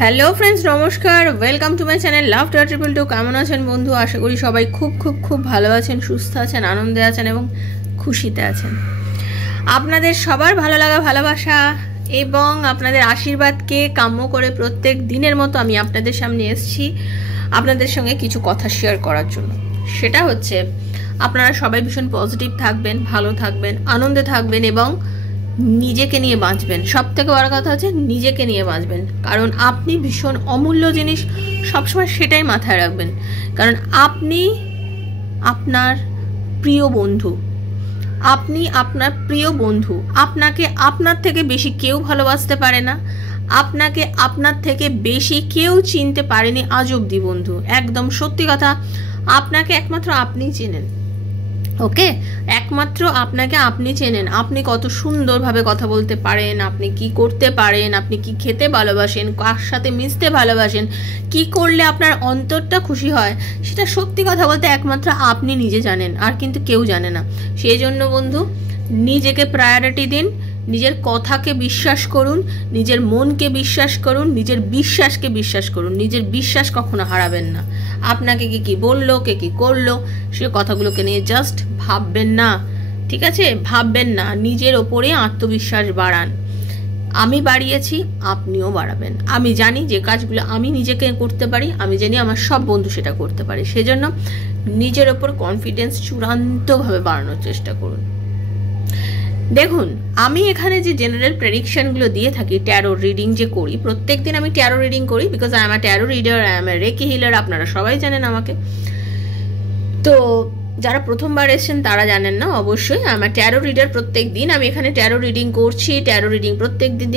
Hello friends, নমস্কার। Welcome to my channel love triple two. কেমন আছেন বন্ধু? আশা করি সবাই খুব খুব খুব ভালো আছেন, সুস্থ আছেন, আনন্দে আছেন এবং খুশিতে আছেন। আপনাদের সবার ভালো লাগা, ভালোবাসা এবং আপনাদের আশীর্বাদকে কাম্য করে প্রত্যেক দিনের মতো আমি আপনাদের সামনে এসেছি আপনাদের সঙ্গে কিছু কথা শেয়ার করার জন্য। সেটা হচ্ছে, আপনারা সবাই ভীষণ পজিটিভ থাকবেন, ভালো থাকবেন, আনন্দে থাকবেন এবং নিজেকে নিয়ে বাঁচবেন। সব থেকে বড় কথা হচ্ছে নিজেকে নিয়ে বাঁচবেন, কারণ আপনি ভীষণ অমূল্য জিনিস, সবসময় সেটাই মাথায় রাখবেন। কারণ আপনি আপনার প্রিয় বন্ধু, আপনি আপনার প্রিয় বন্ধু। আপনাকে আপনার থেকে বেশি কেউ ভালোবাসতে পারে না, আপনাকে আপনার থেকে বেশি কেউ চিনতে পারেনি আজ অব্দি বন্ধু। একদম সত্যি কথা, আপনাকে একমাত্র আপনিই চেনেন। ওকে, একমাত্র আপনাকে আপনি চেনেন। আপনি কত সুন্দরভাবে কথা বলতে পারেন, আপনি কি করতে পারেন, আপনি কি খেতে ভালোবাসেন, কার সাথে মিশতে ভালোবাসেন, কি করলে আপনার অন্তরটা খুশি হয়, সেটা সত্যি কথা বলতে একমাত্র আপনি নিজে জানেন, আর কিন্তু কেউ জানে না। সেই জন্য বন্ধু, নিজেকে প্রায়োরিটি দিন, নিজের কথাকে বিশ্বাস করুন, নিজের মনকে বিশ্বাস করুন, নিজের বিশ্বাসকে বিশ্বাস করুন। নিজের বিশ্বাস কখনো হারাবেন না। আপনাকে কে কি বললো, কে কি করলো, সে কথাগুলোকে নিয়ে জাস্ট ভাববেন না, ঠিক আছে? ভাববেন না, নিজের ওপরে আত্মবিশ্বাস বাড়ান। আমি বাড়িয়েছি, আপনিও বাড়াবেন। আমি জানি যে কাজগুলো আমি নিজেকে করতে পারি, আমি জানি আমার সব বন্ধু সেটা করতে পারে। সেজন্য নিজের ওপর কনফিডেন্স চূড়ান্তভাবে বাড়ানোর চেষ্টা করুন। দেখুন, আমি এখানে যে জেনারেল প্রেডিকশনগুলো দিয়ে থাকি, ট্যারো রিডিং যে করি, প্রত্যেক দিন আমি ট্যারো রিডিং করি, because I am a tarot reader, I am a reiki healer. আপনারা সবাই জানেন আমাকে। তো যারা প্রথমবার এসেছেন তারা জানেন না অবশ্যই, আমার ট্যারো রিডার। প্রত্যেক দিন আমি এখানে ট্যারো রিডিং করছি, ট্যারো রিডিং প্রত্যেক দিন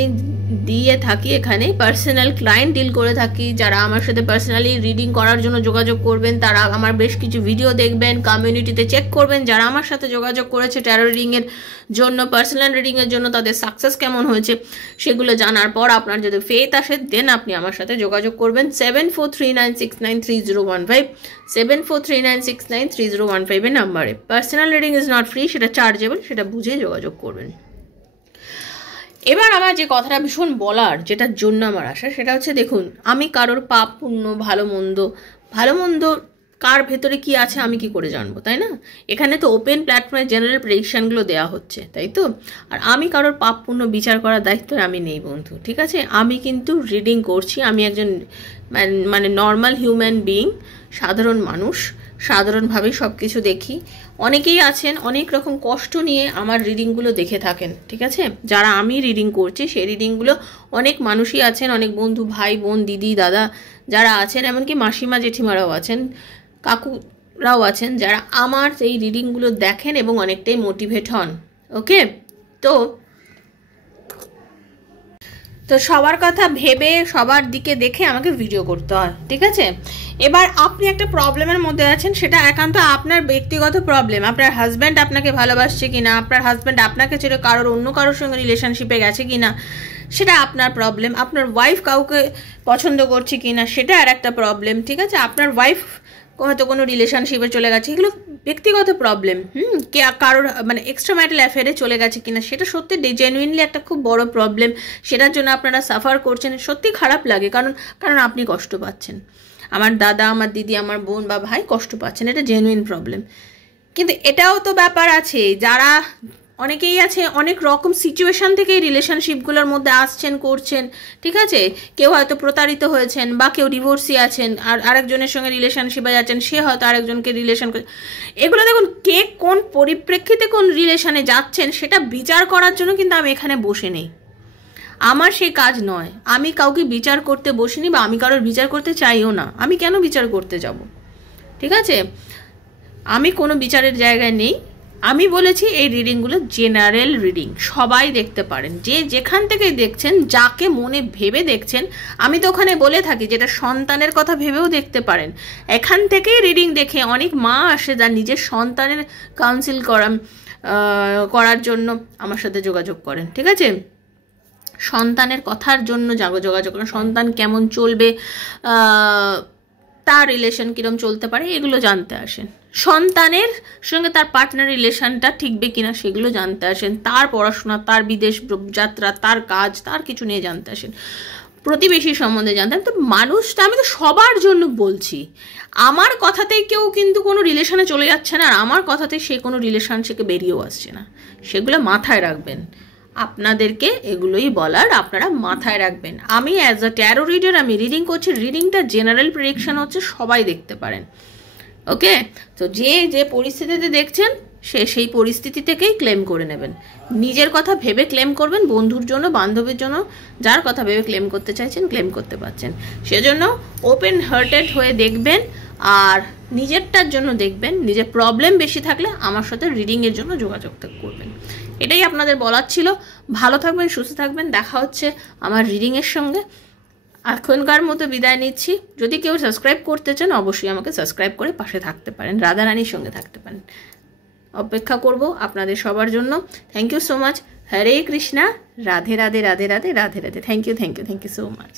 দিয়ে থাকি। এখানে পার্সোনাল ক্লায়েন্ট ডিল করে থাকি। যারা আমার সাথে পার্সোনালি রিডিং করার জন্য যোগাযোগ করবেন, তারা আমার বেশ কিছু ভিডিও দেখবেন, কমিউনিটিতে চেক করবেন যারা আমার সাথে যোগাযোগ করেছে ট্যারো রিডিংয়ের জন্য, পার্সোনাল রিডিংয়ের জন্য, তাদের সাকসেস কেমন হয়েছে সেগুলো জানার পর আপনার যদি ফেথ আসে, দেন আপনি আমার সাথে যোগাযোগ করবেন। 7439693015, 7439693015 এর নাম্বারে। Personal reading is not free, সেটা চার্জেবল, সেটা বুঝে যোগাযোগ করবেন। এবার আমার যে কথাটা ভীষণ বলার, যেটার জন্য আমার আসা, সেটা হচ্ছে, দেখুন, আমি কারোর পাপ পুণ্য, ভালো মন্দ কার ভেতরে কি আছে আমি কি করে জানবো, তাই না? এখানে তো ওপেন প্ল্যাটফর্মে জেনারেল প্রেডিকশনগুলো দেওয়া হচ্ছে, তাই তো? আর আমি কারোর পাপ পুণ্য বিচার করার দায়িত্ব আমি নেই বন্ধু, ঠিক আছে? আমি কিন্তু রিডিং করছি, আমি একজন মানে নর্মাল হিউম্যান বিইং, সাধারণ মানুষ, সাধারণভাবেই সব কিছু দেখি। অনেকেই আছেন অনেক রকম কষ্ট নিয়ে আমার রিডিংগুলো দেখে থাকেন, ঠিক আছে? যারা আমি রিডিং করছি সেই রিডিংগুলো অনেক মানুষই আছেন, অনেক বন্ধু, ভাই বোন, দিদি, দাদা যারা আছেন, এমনকি মাসিমা জেঠিমারাও আছেন, কাকুরাও আছেন, যারা আমার এই রিডিংগুলো দেখেন এবং অনেকটাই মোটিভেট হন। ওকে, তো সবার কথা ভেবে, সবার দিকে দেখে আমাকে ভিডিও করতে হয়, ঠিক আছে? এবার আপনি একটা প্রবলেমের মধ্যে আছেন, সেটা একান্ত আপনার ব্যক্তিগত প্রবলেম। আপনার হাজব্যান্ড আপনাকে ভালোবাসছে কিনা, আপনার হাজব্যান্ড আপনাকে ছেড়ে অন্য কারোর সঙ্গে রিলেশনশিপে গেছে কিনা, সেটা আপনার প্রবলেম। আপনার ওয়াইফ কাউকে পছন্দ করছে কিনা, সেটা আর একটা প্রবলেম, ঠিক আছে? আপনার ওয়াইফ হয়তো কোনো রিলেশনশিপে চলে গেছে, এগুলো ব্যক্তিগত প্রবলেম। কে কারোর মানে এক্সট্রা ম্যারিটাল অ্যাফেয়ারে চলে গেছে কিনা, সেটা সত্যি জেনুইনলি একটা খুব বড় প্রবলেম। সেটার জন্য আপনারা সাফার করছেন, সত্যি খারাপ লাগে, কারণ আপনি কষ্ট পাচ্ছেন। আমার দাদা, আমার দিদি, আমার বোন বা ভাই কষ্ট পাচ্ছেন, এটা জেনুইন প্রবলেম। কিন্তু এটাও তো ব্যাপার আছে, যারা অনেকেই আছে অনেক রকম সিচুয়েশান থেকে এই রিলেশনশিপগুলোর মধ্যে আসছেন, করছেন, ঠিক আছে? কেউ হয়তো প্রতারিত হয়েছেন, বা কেউ ডিভোর্সি আছেন, আর আরেকজনের সঙ্গে রিলেশনশিপে যাচ্ছেন, সে হয়তো আরেকজনকে রিলেশন করে। এগুলো দেখুন, কে কোন পরিপ্রেক্ষিতে কোন রিলেশনে যাচ্ছেন সেটা বিচার করার জন্য কিন্তু আমি এখানে বসে নেই। আমার সেই কাজ নয়, আমি কাউকে বিচার করতে বসিনি, বা আমি কারোর বিচার করতে চাইও না। আমি কেন বিচার করতে যাব, ঠিক আছে? আমি কোনো বিচারের জায়গায় নেই। আমি বলেছি এই রিডিংগুলো জেনারেল রিডিং, সবাই দেখতে পারেন, যে যেখান থেকেই দেখছেন, যাকে মনে ভেবে দেখছেন। আমি তো ওখানে বলে থাকি যেটা সন্তানের কথা ভেবেও দেখতে পারেন। এখান থেকেই রিডিং দেখে অনেক মা আসে যার নিজের সন্তানের কাউন্সিল করার জন্য আমার সাথে যোগাযোগ করেন, ঠিক আছে? সন্তানের কথার জন্য যোগাযোগ করেন, সন্তান কেমন চলবে, তার রিলেশন কিরম চলতে পারে, এগুলো জানতে আসেন। সন্তানের সঙ্গে তার পার্টনার রিলেশনটা ঠিকবে কিনা সেগুলো জানতে আসেন। তার পড়াশোনা, তার বিদেশ যাত্রা, তার কাজ, তার কিছু নিয়ে জানতে আসেন। প্রতিবেশী সম্বন্ধে জানতাম। তো মানুষটা, আমি তো সবার জন্য বলছি, আমার কথাতেই কেউ কিন্তু কোনো রিলেশনে চলে যাচ্ছে না, আর আমার কথাতে সে কোনো রিলেশনশিপে বেরিয়েও আসছে না। সেগুলো মাথায় রাখবেন, আপনাদেরকে এগুলোই বলার, আপনারা মাথায় রাখবেন। আমি অ্যাজ আ ট্যারো রিডার আমি রিডিং করছি, রিডিংটা জেনারেল প্রেডিকশন হচ্ছে, সবাই দেখতে পারেন। ওকে, তো যে যে পরিস্থিতিতে দেখছেন সে সেই পরিস্থিতি থেকেই ক্লেম করে নেবেন। নিজের কথা ভেবে ক্লেম করবেন, বন্ধুর জন্য, বান্ধবীর জন্য, যার কথা ভেবে ক্লেম করতে চাইছেন ক্লেম করতে পারছেন। সেজন্য ওপেন হার্টেড হয়ে দেখবেন, আর নিজেরটার জন্য দেখবেন। নিজের প্রবলেম বেশি থাকলে আমার সাথে রিডিংয়ের জন্য যোগাযোগ করবেন। এটাই আপনাদের বলার ছিল। ভালো থাকবেন, সুস্থ থাকবেন, দেখা হচ্ছে আমার রিডিংয়ের সঙ্গে। এখনকার মতো বিদায় নিচ্ছি। যদি কেউ সাবস্ক্রাইব করতে চান অবশ্যই আমাকে সাবস্ক্রাইব করে পাশে থাকতে পারেন, রাধারানীর সঙ্গে থাকতে পারেন। অপেক্ষা করব আপনাদের সবার জন্য। Thank you so much. Hare Krishna, Radhe Radhe Radhe Radhe Radhe Radhe. Thank you so much.